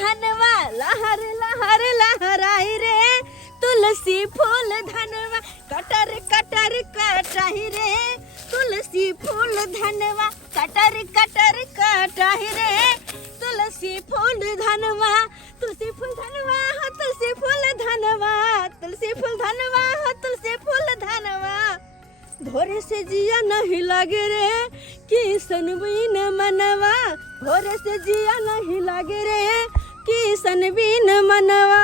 धनवा लहर लहर लहराई रे, तुलसी फूल धनवा कटर कटर कटाई रे, तुलसी फूल धनवा कटर कटर कटाई रे, तुलसी फूल धनवा, तुलसी फूल धनवा हो तुलसी फूल धनवा, तुलसी फूल धनवा हो तुलसी फूल धनवा। भोरे से जिया नहीं लगे रे किसन बिन मनवा, भोरे से जिया नहीं लगे रे किसन बिन मनवा।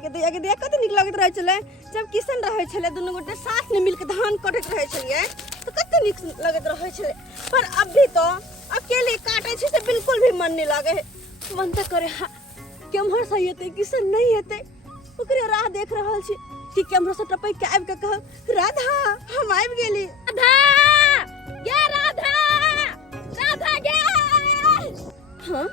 के देख कते निक लगत रहे छले जब किसन रहे छले दोनों गोटे साथ में मिलके धान काटत रहे छलिए तो कते निक लगत रहे छले। पर अभी तो अकेले काटे छै से बिल्कुल भी मन नहीं लागे है। मन त करे केम्हर से हेते किसन नहीं हेते, ओकरे राह देख रहल छी कि केम्हर से टपै के आबि के कह राधा हम आबि गेली। राधा गे राधा, राधा गे। हां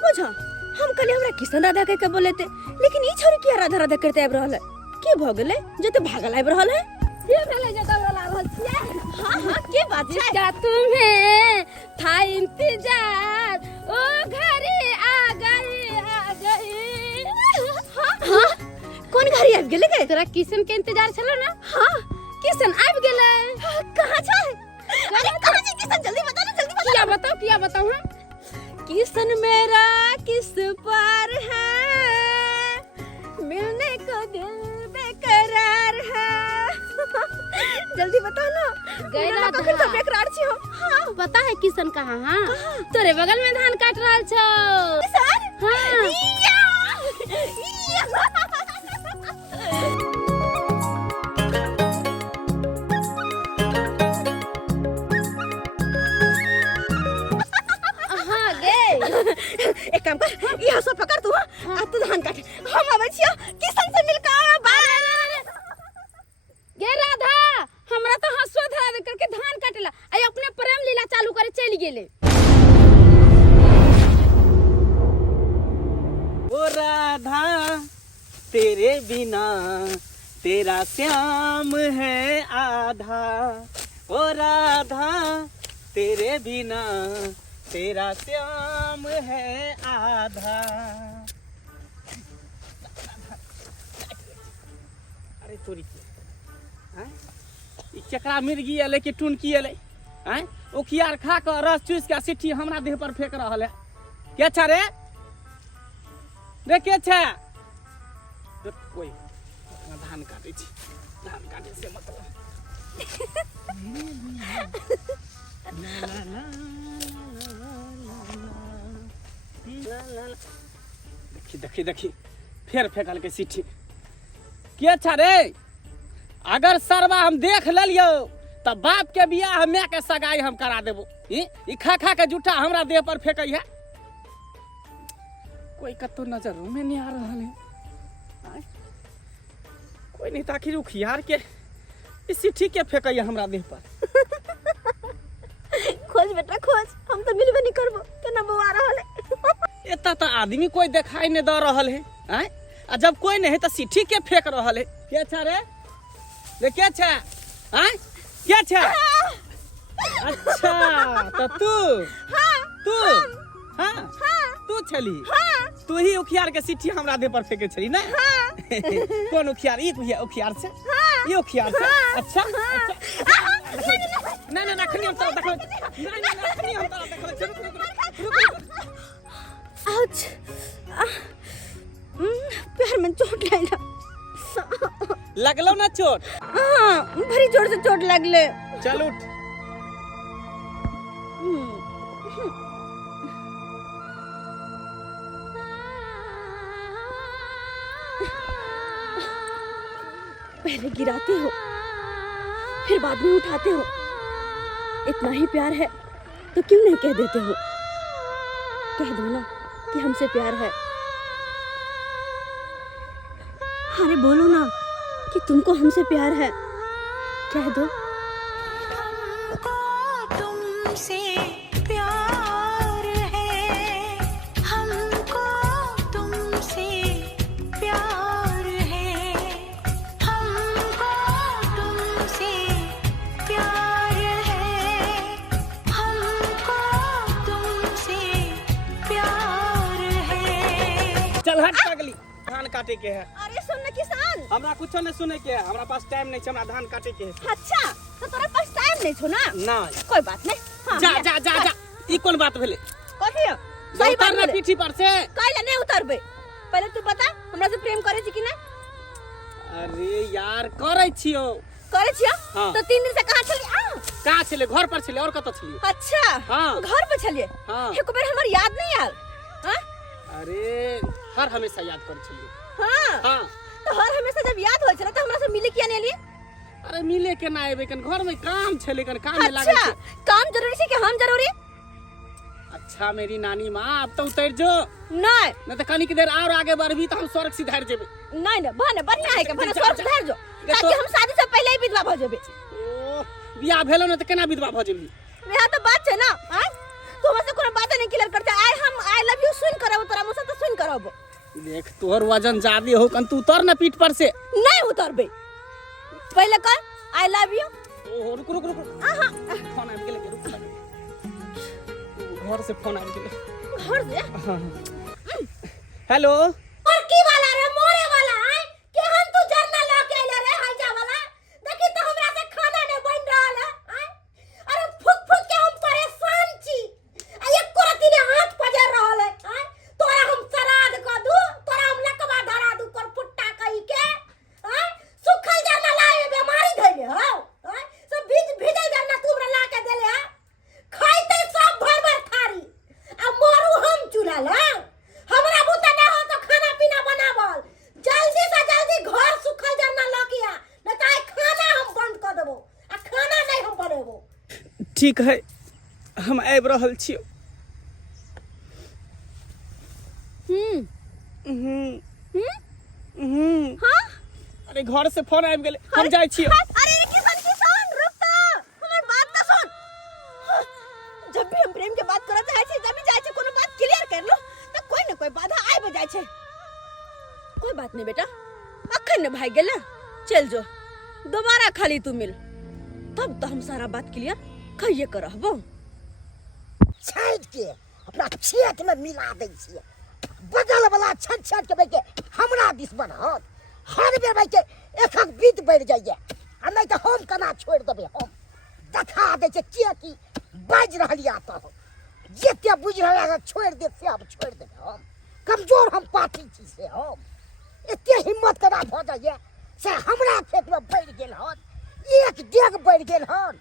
बुझा हम कल हमरा किसन राधा कह के बोलेते, लेकिन ई छोरी किया राधा राधा करते आबि रहल है? के भ गेलै जते भागल आबि रहल है? के भेलै जते बोला रहल छियै? हां के बात छै? का तुम्हें था इंतजार, ओ घरे आ गई। हां कौन घरे आबि गेलै गे? तोरा किसन के इंतजार छलो ना? हां किसन आबि गेलै। कहां छै? अरे कहां छै किसन? जल्दी बता ना, जल्दी बता। किया बताऊं हां? किसन मेरा किस पार है, मिलने को दिल बेकरार है। जल्दी बता ना। गैला तो फिर सब बेकरार छी हम। हां पता है किसन कहां? हां तोरे बगल में धान काट रहल छौ। किसन? हां एक काम कर, यहाँ सब पकड़ तू। आ तू धान काट, हम आबै छियो किसन से मिल के बाहर। गे राधा हमरा तो हंसवा धरा करके धान काटेला आई अपने प्रेम लीला चालू करे चली गेले। ओ राधा तेरे बिना तेरा श्याम है आधा, ओ राधा तेरे बिना तेरा श्याम है आधा। अरे तोरी चकरा मिर्गी अले कि टुनकी अले हैं? उखियार खा के रस चूस के सिट्ठी हमरा देह पर फेंक रहल है। के छ रे? रे के छ? कोई धान काटे छी, धान काटे से मतलब देखी देखी फेर फेंकल के सिट्ठी। के छ रे? अगर सरवा हम देख लियो तब बाप के बियाह माय के सगाई हम करा देबो। ई खा खा के जूठा हमरा देह पर फेंकै है। कोई कतो नजरों में नहीं आ रहा है, कोई नहीं। ताकि उखियार के इस सिट्ठी के फेंकै है हमरा देह पर। खोज बेटा खोज, हम तो मिलबे नहीं करबो, केना बउआ रहल है। एता तो आदमी कोई दिखाई नहीं दे रहल है, हैं? आ जब कोई नहीं है तो सिट्ठी के फेंक रहल है। के छ रे? रे के छ? हैं? के छ? अच्छा तो तू? हां तू? हां तू छली? हां तू ही उखियार के सिट्ठी हमरा देह पर फेंके छली ना? हां कौन उखियार? ई उखियार से? ये उखियार से? अच्छा नहीं नखनी हम तरफ देखो, नहीं नखनी हम तरफ देखो। आउच, पैर में चोट लगलो ना चोट? हां भरी जोर से चोट लगले। चल उठ। पहले गिराते हो फिर बाद में उठाते हो, इतना ही प्यार है तो क्यों नहीं कह देते हो? कह दो ना कि हमसे प्यार है। अरे बोलो ना कि तुमको हमसे प्यार है, कह दो। तुमसे प्यार है, हमको तुमसे प्यार है, हमको तुमसे प्यार है, हमको तुमसे प्यार है। चल हट पगली, धान काटे के है। अरे सुन न किसान, हमरा कुछ नहीं सुने के है, हमरा पास टाइम नहीं है, हमरा धान काटे के है। अच्छा तो तोरा पास टाइम नहीं छो ना? नहीं कोई बात नहीं। हाँ, जा जा जा जा, ई कौन बात भेले? कथी है? सही बात उतर ना पीठी पर से। काहे नहीं उतरबे? पहले तू बता हमरा से प्रेम करे छी कि ना? अरे यार करे छियो। करे छियो? हाँ। तो 3 दिन से कहां छली? कहाँ छले? घर पर छले और कत छलिए? अच्छा हाँ। घर पे छलिए। हाँ। एक बार हमर याद नहीं आल? हां अरे हर हमेशा याद कर छलिए। हां हाँ तो हर हमेशा जब याद होय छला त हमरा से मिले किया नहीं लिए? अरे मिले के ना आबे, कन घर में काम छले, कन काम में लागल अच्छा छे। काम जरूरी छै कि हम जरूरी? अच्छा मेरी नानी माँ, अब तो उतर जो, नहीं नहीं तो कनी की देर और आगे बढ़बी तो हम स्वर्ग सिधार जेबे। नहीं नहीं बने बढ़िया है के बने स्वर्ग सुधार जो, ये ताकि तो- हम शादी से पहले ही विधवा भ जेबे। ओ बियाह भेलो न त केना विधवा भ जेबी? यहां तो बात छै ना, हां तू हमसे कोनो बात नहीं क्लियर करते। आई लव यू सुन करब तोरा मुंह से तो सुन करब। देख तोहर वजन ज्यादा हो, कन तू उतर न पीठ पर से। नहीं उतरबे, पहले कर आई लव यू। ओ रुक रुक रुक रुक। आहा फोन आ गेले, रुक लगे, घर से फोन आ गेले। घर से हेलो और की वाला रे मोरे वाला है कि हम तू जरना लेके आइले रे हाइजा वाला। देखी तो हमरा से खाना नहीं बन रहल है। अरे फुक फुक के हम परेशान छी। आ एक कोरती ने हाथ पजर रहल है। तोरा हम श्राद्ध क दू, तोरा हम लकवा धरा दू कर फुट्टा कहि के। सुखल जरना लाए बीमारी धइले हो। सब भीजल जरना तू हमरा ला के देले है। खाइते सब भर भर थारी। अब मोरू हम चूल्हा ला। हमरा बुता ना हो तो खाना पीना बनावल। जल्दी से जल्दी घर सुखल जरना लके आ, न त खाना हम बंद कर देबो। आ खाना नहीं हम बनेबो। ठीक है, हम आबि रहल छियो। हां अरे घर से फोन आबि गेले, हम जाय छियो। अरे किसान रुक तो, हमर बात तो सुन। जब भी हम प्रेम के बात करत चाहे छी, जब भी जाय छी कोनो बात क्लियर कर लो त कोई न कोई बाधा आबे जाय छै। कोई बात नहीं बेटा, अखन न भाई गेला, चल जो दोबारा खाली तू मिल, तब तो हम सारा बात क्लियर कहिए करहबो। छाँट के अपना छेक में मिला दै छियै। बगल वाला छाँट छाँट के बैठे हमरा दिस बनत, हर बेर बैठे एक बीत बढ़ जाइए। आ नहीं तो हम केना छोड़ देबै? हम देखा दै छै के की बाजि रहलियै त हम जते बुझ रहल छोड़ दे से अब छोड़ देबै। हम कमजोर हम पार्टी छी से हम एते हिम्मत केना भऽ जाइए से हमरा खेत में बढ़ गेल हन, एक डेग बढ़ गेल हन।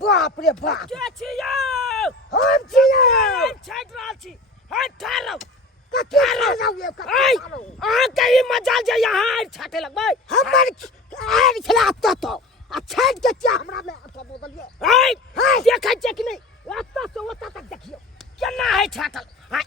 बाप रे बाप, के छियो? हम छियै छाट रहल छी। हट ठारो। कते रहौ कते रहौ। अहाँ कहीं मजाल जे यहाँ छाटे लगबै? हमर आर खिलाफ तो आ छाट के क्या हमरा में अथवा बोलिए। हाय हाय देखै छै कि नहीं? ओतऽ से ओतऽ तक देखियो केना है छाटल? हाय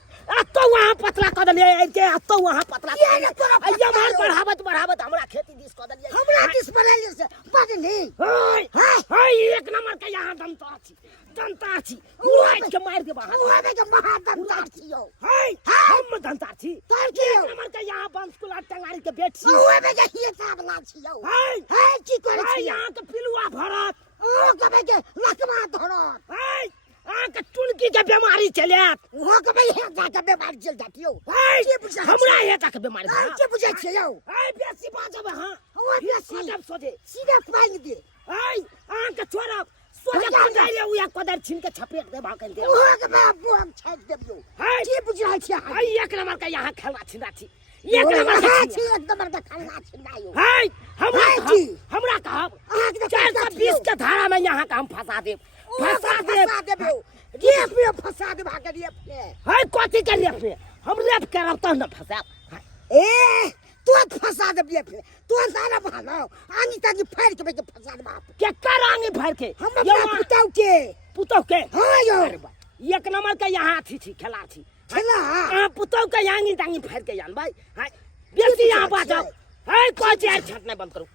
तो वहाँ पतला कर देलिए, के तो वहाँ पतला किया न तोरा पतला अय्या मार करियो? बढ़ावत हमरा खेती दिस कर देलिए। हमरा दिस बनैले से बदली। हाय हाय हाय एक नंबर के यहाँ दंता छी उड़ाइ के मार के बाहर। ओहे के महादंता छियो। हाय हाय हम दंता छी। तर एक की नंबर के यहाँ बंसकुला टंगारी के बेट छी। ओहे में के हिसाब ला छियो। हाय हाय की करे हाय छियो? यहाँ के पिलुआ भरत। ओ कबे के लकवा धरत। हाय अहाँ के टुनकी के बीमारी चलत। ओ कबे हे जाके बीमारी चल जातियो। हाय के बुझा हमरा हे तक बीमारी हाय के बुझै छियो? हाय बेसी बाजब हां ओ बेसी बाजब सोझे। सीधे पानी दे। हाय अहाँ के छोड़ब सोझे खंडाइले उया कोदर छीन के छपेट दे भाकन दे। ओहे के हम छाट देबियो। हाय की बुझै छियै? हाय एक नंबर के यहाँ खेलवा छिना छी। एक नंबर के हाय छी। छी एक नंबर के खाना छिनायो। हाय हमरा हाय कहब, जी। हमरा कहब अहाँ के 420 के धारा में यहाँ का हम फंसा देब। फंसा देब। फंसा देबियो। रेप में फंसा देब आके रेप में। हाय कथी के रेप में? हम रेप करब त न फंसाब। ए तू फंसा देब रेप में। तू सारा भालो आनी तानी फाड़ के बेके फंसा देब आप। के करांगे भर के हम अपना पुताऊ के पुतौ के। हां यो अरे बा, एक नंबर के यहाँ थी खेला थी। खेला हां पुतौ के यांगी तांगी फाड़ के जान भाई। हाय बेसी यहाँ बाजब। हाय कोई चीज छाटना बंद करो।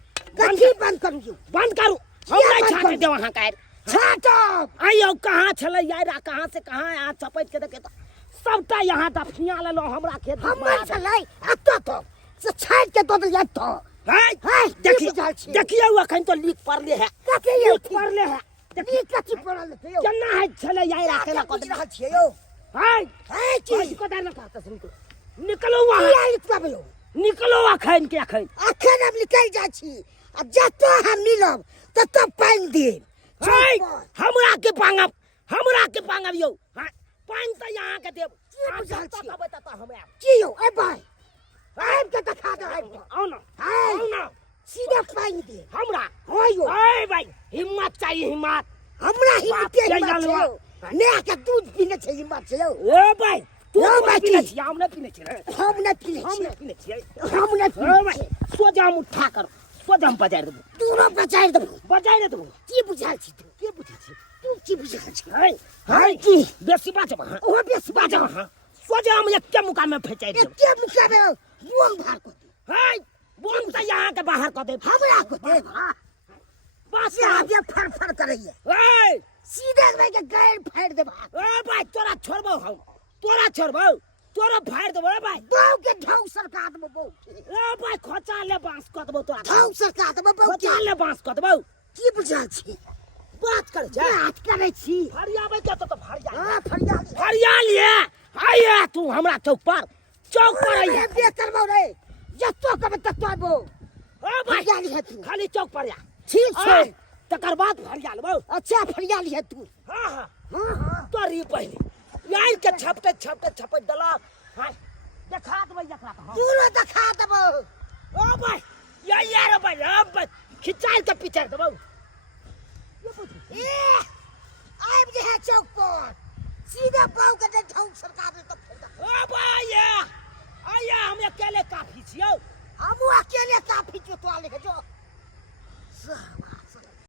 कथी बंद करू? बंद करू। हम किया नहीं बंद छाटे करू? दे वहां का। छाटब। आइयो कहाँ छलै यार, कहाँ से कहाँ यहाँ चपैत के देखे तो सबटा यहाँ दफनिया लेलो हमरा खेत में हमर चलै अत्तो तो से छाट के दो दिया तो। हाय हाय देखिए बुझल छी। देखिए वो अखन तो लीक पड़ले है। कथी लीक पड़ले है। देखी कथी पड़ल है यो। केना है छलै यार क्या अकेला बुझ कद। रहल छियै यो? हाय हाय कोई की को दर लगा सुन को। निकलो वहाँ किया निकलबै निकलो अखन के अखन हम निकल जाइ छी आ जतो हम मिलब ततो पानि देब हमरा के पांगब यौ पानि त यहाँ के देब की यौ अबै आबि के देखा दे आओ ना सीधा पानि दे हमरा हो यौ ए भाई हिम्मत चाहिए हिम्मत हमरा हिम्मत ने के दूध पीने छै हिम्मत छै यौ ए भाई तू पीने छी हम नहीं पीने छी हम नहीं पीने छी सोजा हम उठा कर सोजा हम बजाय देबो दूरो बजाय देबो की बुझाल छी तू की बुझाल छी हाय की बेसी बात ओ बेसी बात सोजा हम एक मुका में फेंचाई देबो एक मुका में बोल भार को हाय बोल त यहां के बाहर कर दे हमरा को दे बस आगे फर करैए ए सीधे में के गाड़ फाड़ दे ए भाई तोरा छोड़बो तोरा फाड़ देबो ए भाई बाऊ के ढौ सरकार देबो बाऊ ए भाई खोचा ले बांस क देबो तोरा ढौ सरकार देबो बाऊ खोचा ले बांस क देबो की बुझाल छी बात करे छी फरियाबे के तो फरिया हां फरियाल ये आइए तू हमरा चौक पर आइए बे करबो रे जत्तो कबे तत्तो आबो ओ भाई खाली चौक पर आ ठीक छै तकर बाद फरियाल बाऊ अच्छा फरियाल है तू हां तोरी पहले यार के छपटे दला हां देखा देबै एकरा त पूरा देखा देबो ओ भाई यार भाई अब खिचाई के पीछे देबो ए आइब जे है चौक पर सीधा बाऊ के ढौ सरकार दे तो ओ भाई आया हम अकेले काफी छियो हम अकेले काफी जो तो आले जो